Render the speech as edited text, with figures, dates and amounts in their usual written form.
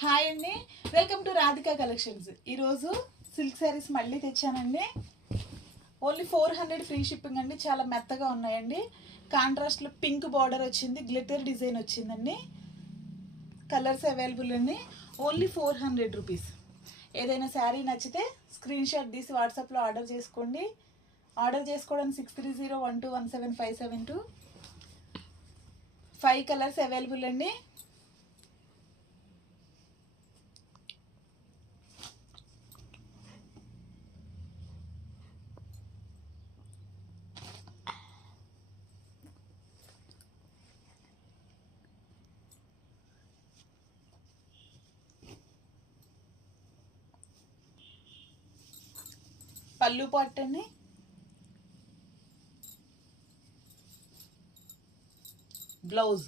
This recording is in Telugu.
హాయ్ అండి, వెల్కమ్ టు రాధికా కలెక్షన్స్. ఈరోజు సిల్క్ శారీస్ మళ్ళీ తెచ్చానండి. ఓన్లీ 400 ఫ్రీ షిప్పింగ్ అండి. చాలా మెత్తగా ఉన్నాయండి. కాంట్రాస్ట్లో పింక్ బార్డర్ వచ్చింది, గ్లిటర్ డిజైన్ వచ్చిందండి. కలర్స్ అవైలబుల్ అండి. Only 400 rupees. ఏదైనా శారీ నచ్చితే స్క్రీన్ షాట్ తీసి వాట్సాప్లో ఆర్డర్ చేసుకోండి. ఆర్డర్ చేసుకోవడానికి 6301217572. 5 కలర్స్ అవైలబుల్ అండి. పళ్ళు పార్ట్ అండి. బ్లౌజ్